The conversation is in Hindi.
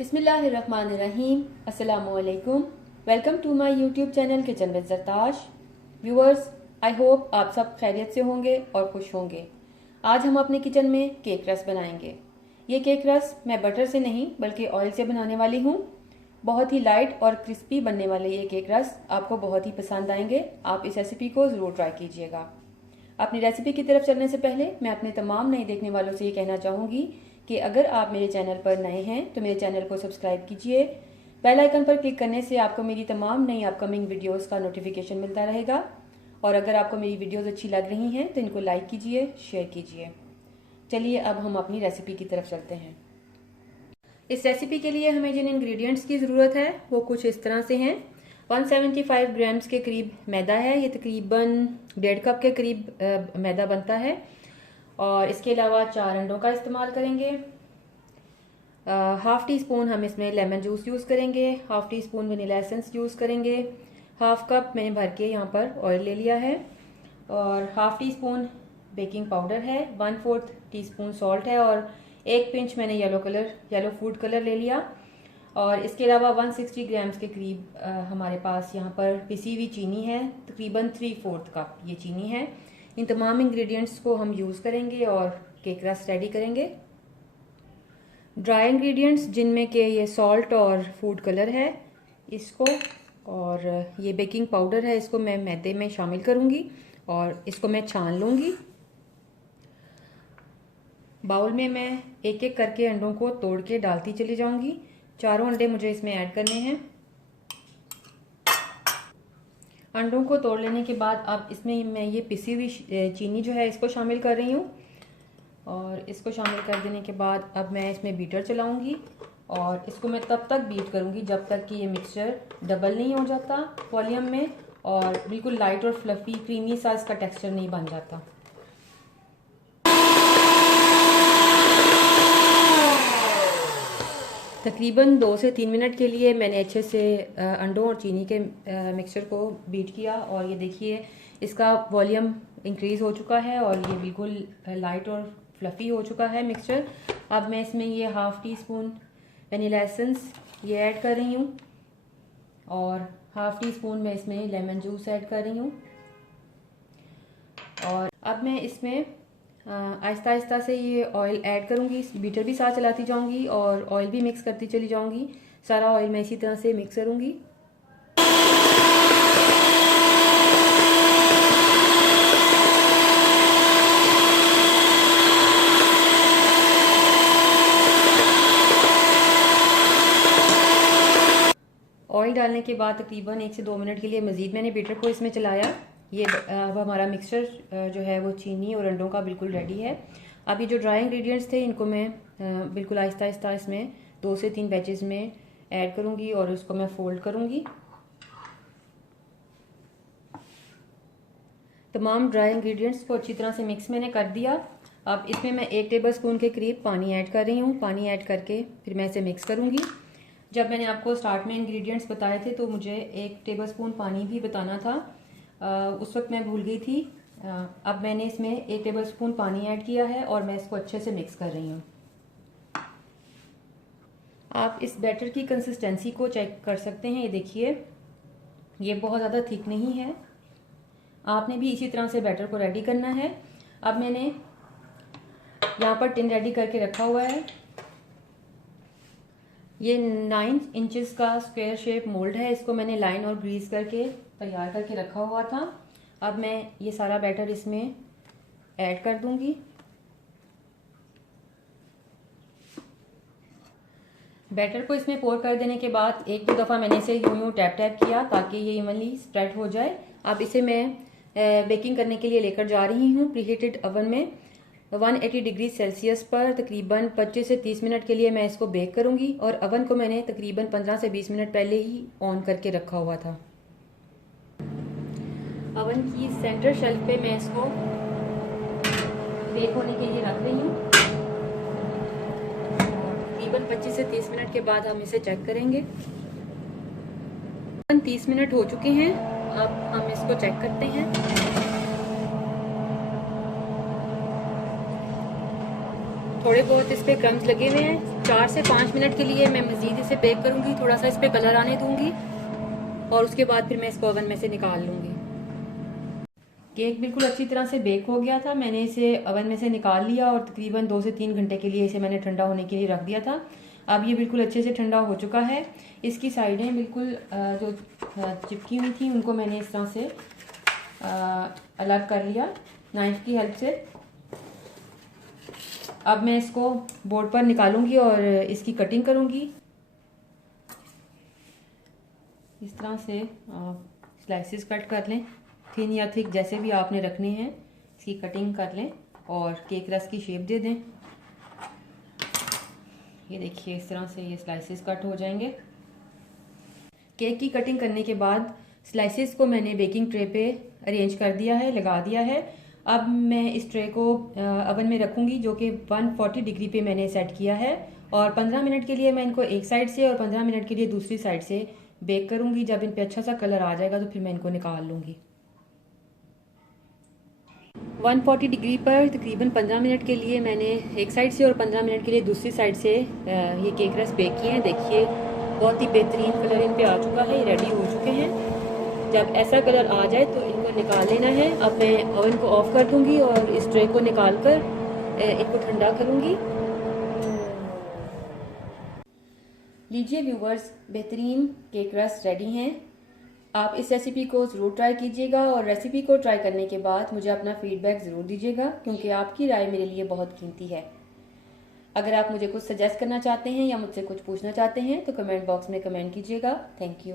बिस्मिल्लाहिर्रहमानिर्रहीम। अस्सलामुअलैकुम। Welcome to my YouTube channel kitchen with Zartash. Viewers, I hope आप सब खैरियत से होंगे और खुश होंगे। आज हम अपने किचन में केक रस बनाएंगे। ये केक रस मैं बटर से नहीं बल्कि ऑयल से बनाने वाली हूँ। बहुत ही लाइट और क्रिस्पी बनने वाले ये केक रस आपको बहुत ही पसंद आएंगे। आप इस रेसिपी को ज़रूर ट्राई कीजिएगा। अपनी रेसिपी की तरफ चलने से पहले मैं अपने तमाम नए देखने वालों से ये कहना चाहूँगी कि अगर आप मेरे चैनल पर नए हैं तो मेरे चैनल को सब्सक्राइब कीजिए। बेल आइकन पर क्लिक करने से आपको मेरी तमाम नई अपकमिंग वीडियोस का नोटिफिकेशन मिलता रहेगा। और अगर आपको मेरी वीडियोस अच्छी लग रही हैं तो इनको लाइक कीजिए, शेयर कीजिए। चलिए अब हम अपनी रेसिपी की तरफ चलते हैं। इस रेसिपी के लिए हमें जिन इंग्रेडिएंट्स की ज़रूरत है वो कुछ इस तरह से हैं। 175 ग्राम्स के करीब मैदा है। ये तकरीबन 1.5 कप के करीब मैदा बनता है। और इसके अलावा 4 अंडों का इस्तेमाल करेंगे। हाफ़ टी स्पून हम इसमें लेमन जूस यूज़ करेंगे। Half tea spoon vanilla essence use करेंगे। हाफ़ कप मैंने भर के यहाँ पर ऑयल ले लिया है। और half tea spoon baking powder है। 1/4 टीस्पून सॉल्ट है। और 1 पिंच मैंने येलो फूड कलर ले लिया। और इसके अलावा 160 ग्राम्स के करीब हमारे पास यहाँ पर पिसी हुई चीनी है। तकरीबन 3/4 कप ये चीनी है। इन तमाम इंग्रेडिएंट्स को हम यूज़ करेंगे और केक रस रेडी करेंगे। ड्राई इंग्रेडिएंट्स जिनमें कि ये सॉल्ट और फूड कलर है इसको, और ये बेकिंग पाउडर है, इसको मैं मैदे में शामिल करूँगी और इसको मैं छान लूँगी। बाउल में मैं एक एक करके अंडों को तोड़ के डालती चली जाऊँगी। 4 अंडे मुझे इसमें ऐड करने हैं। अंडों को तोड़ लेने के बाद अब इसमें मैं ये पिसी हुई चीनी जो है इसको शामिल कर रही हूँ। और इसको शामिल कर देने के बाद अब मैं इसमें बीटर चलाऊँगी और इसको मैं तब तक बीट करूँगी जब तक कि ये मिक्सचर डबल नहीं हो जाता वॉल्यूम में और बिल्कुल लाइट और फ्लफ़ी क्रीमी सा इसका टेक्सचर नहीं बन जाता। तकरीबन 2 से 3 मिनट के लिए मैंने अच्छे से अंडों और चीनी के मिक्सचर को बीट किया। और ये देखिए इसका वॉल्यूम इंक्रीज़ हो चुका है और ये बिल्कुल लाइट और फ्लफ़ी हो चुका है मिक्सचर। अब मैं इसमें ये half tea spoon vanilla essence ये ऐड कर रही हूँ और हाफ़ टी स्पून मैं इसमें लेमन जूस ऐड कर रही हूँ। और अब मैं इसमें आहिस्ता आहिस्ता से ये ऑयल ऐड करूँगी। बीटर भी साथ चलाती जाऊँगी और ऑयल भी मिक्स करती चली जाऊँगी। सारा ऑयल मैं इसी तरह से मिक्स करूँगी। ऑयल डालने के बाद तकरीबन 1 से 2 मिनट के लिए मज़ीद मैंने बीटर को इसमें चलाया। ये अब हमारा मिक्सचर जो है वो चीनी और अंडों का बिल्कुल रेडी है। अब ये जो ड्राई इंग्रेडिएंट्स थे इनको मैं बिल्कुल आहिस्ता आहिस्ता इसमें 2 से 3 बैचेस में ऐड करूँगी और उसको मैं फोल्ड करूँगी। तमाम ड्राई इंग्रेडिएंट्स को अच्छी तरह से मिक्स मैंने कर दिया। अब इसमें मैं 1 टेबल स्पून के करीब पानी ऐड कर रही हूँ। पानी ऐड करके फिर मैं इसे मिक्स करूँगी। जब मैंने आपको स्टार्ट में इंग्रेडिएंट्स बताए थे तो मुझे 1 टेबल स्पून पानी भी बताना था। उस वक्त मैं भूल गई थी। अब मैंने इसमें 1 टेबल स्पून पानी ऐड किया है और मैं इसको अच्छे से मिक्स कर रही हूँ। आप इस बैटर की कंसिस्टेंसी को चेक कर सकते हैं। ये देखिए ये बहुत ज़्यादा थिक नहीं है। आपने भी इसी तरह से बैटर को रेडी करना है। अब मैंने यहाँ पर टिन रेडी करके रखा हुआ है। ये 9 इंचेस का स्क्वायर शेप मोल्ड है। इसको मैंने लाइन और ग्रीस करके तैयार करके रखा हुआ था। अब मैं ये सारा बैटर इसमें ऐड कर दूंगी। बैटर को इसमें पोर कर देने के बाद 1-2 दफ़ा मैंने इसे यूं टैप टैप किया ताकि ये इवनली स्प्रेड हो जाए। अब इसे मैं बेकिंग करने के लिए लेकर जा रही हूँ प्रीहीटेड ओवन में 180 डिग्री सेल्सियस पर तकरीबन 25 से 30 मिनट के लिए मैं इसको बेक करूँगी। और ओवन को मैंने तकरीबन 15 से 20 मिनट पहले ही ऑन करके रखा हुआ था। ओवन की सेंटर शेल्फ पे मैं इसको बेक होने के लिए रख रही हूँ। तकरीबन 25 से 30 मिनट के बाद हम इसे चेक करेंगे। 30 मिनट हो चुके हैं। अब हम इसको चेक करते हैं। थोड़े बहुत इस पर क्रम्स लगे हुए हैं। 4 से 5 मिनट के लिए मैं मज़ीद इसे बेक करूँगी, थोड़ा सा इस पर कलर आने दूँगी और उसके बाद फिर मैं इसको ओवन में से निकाल लूँगी। केक बिल्कुल अच्छी तरह से बेक हो गया था। मैंने इसे ओवन में से निकाल लिया और तकरीबन 2 से 3 घंटे के लिए इसे मैंने ठंडा होने के लिए रख दिया था। अब ये बिल्कुल अच्छे से ठंडा हो चुका है। इसकी साइडें बिल्कुल जो चिपकी हुई थी उनको मैंने इस तरह से अलग कर लिया नाइफ की हेल्प से। अब मैं इसको बोर्ड पर निकालूंगी और इसकी कटिंग करूंगी। इस तरह से स्लाइसेस कट कर लें, थिन या थिक जैसे भी आपने रखने हैं। इसकी कटिंग कर लें और केक रस की शेप दे दें। ये देखिए इस तरह से ये स्लाइसेस कट हो जाएंगे। केक की कटिंग करने के बाद स्लाइसेस को मैंने बेकिंग ट्रे पे अरेंज कर दिया है, लगा दिया है। अब मैं इस ट्रे को ओवन में रखूंगी जो कि 140 डिग्री पे मैंने सेट किया है और 15 मिनट के लिए मैं इनको एक साइड से और 15 मिनट के लिए दूसरी साइड से बेक करूंगी। जब इन पे अच्छा सा कलर आ जाएगा तो फिर मैं इनको निकाल लूँगी। 140 डिग्री पर तकरीबन 15 मिनट के लिए मैंने एक साइड से और 15 मिनट के लिए दूसरी साइड से ये केक रस बेक किए हैं। देखिए बहुत ही बेहतरीन कलर इन पे आ चुका है, ये रेडी हो चुके हैं। जब ऐसा कलर आ जाए तो इनको निकाल लेना है। अब मैं ओवन को ऑफ कर दूंगी और इस ट्रे को निकाल कर इनको ठंडा करूंगी। लीजिए व्यूवर्स, बेहतरीन केक रस रेडी हैं। आप इस रेसिपी को ज़रूर ट्राई कीजिएगा और रेसिपी को ट्राई करने के बाद मुझे अपना फीडबैक ज़रूर दीजिएगा क्योंकि आपकी राय मेरे लिए बहुत कीमती है। अगर आप मुझे कुछ सजेस्ट करना चाहते हैं या मुझसे कुछ पूछना चाहते हैं तो कमेंट बॉक्स में कमेंट कीजिएगा। Thank you.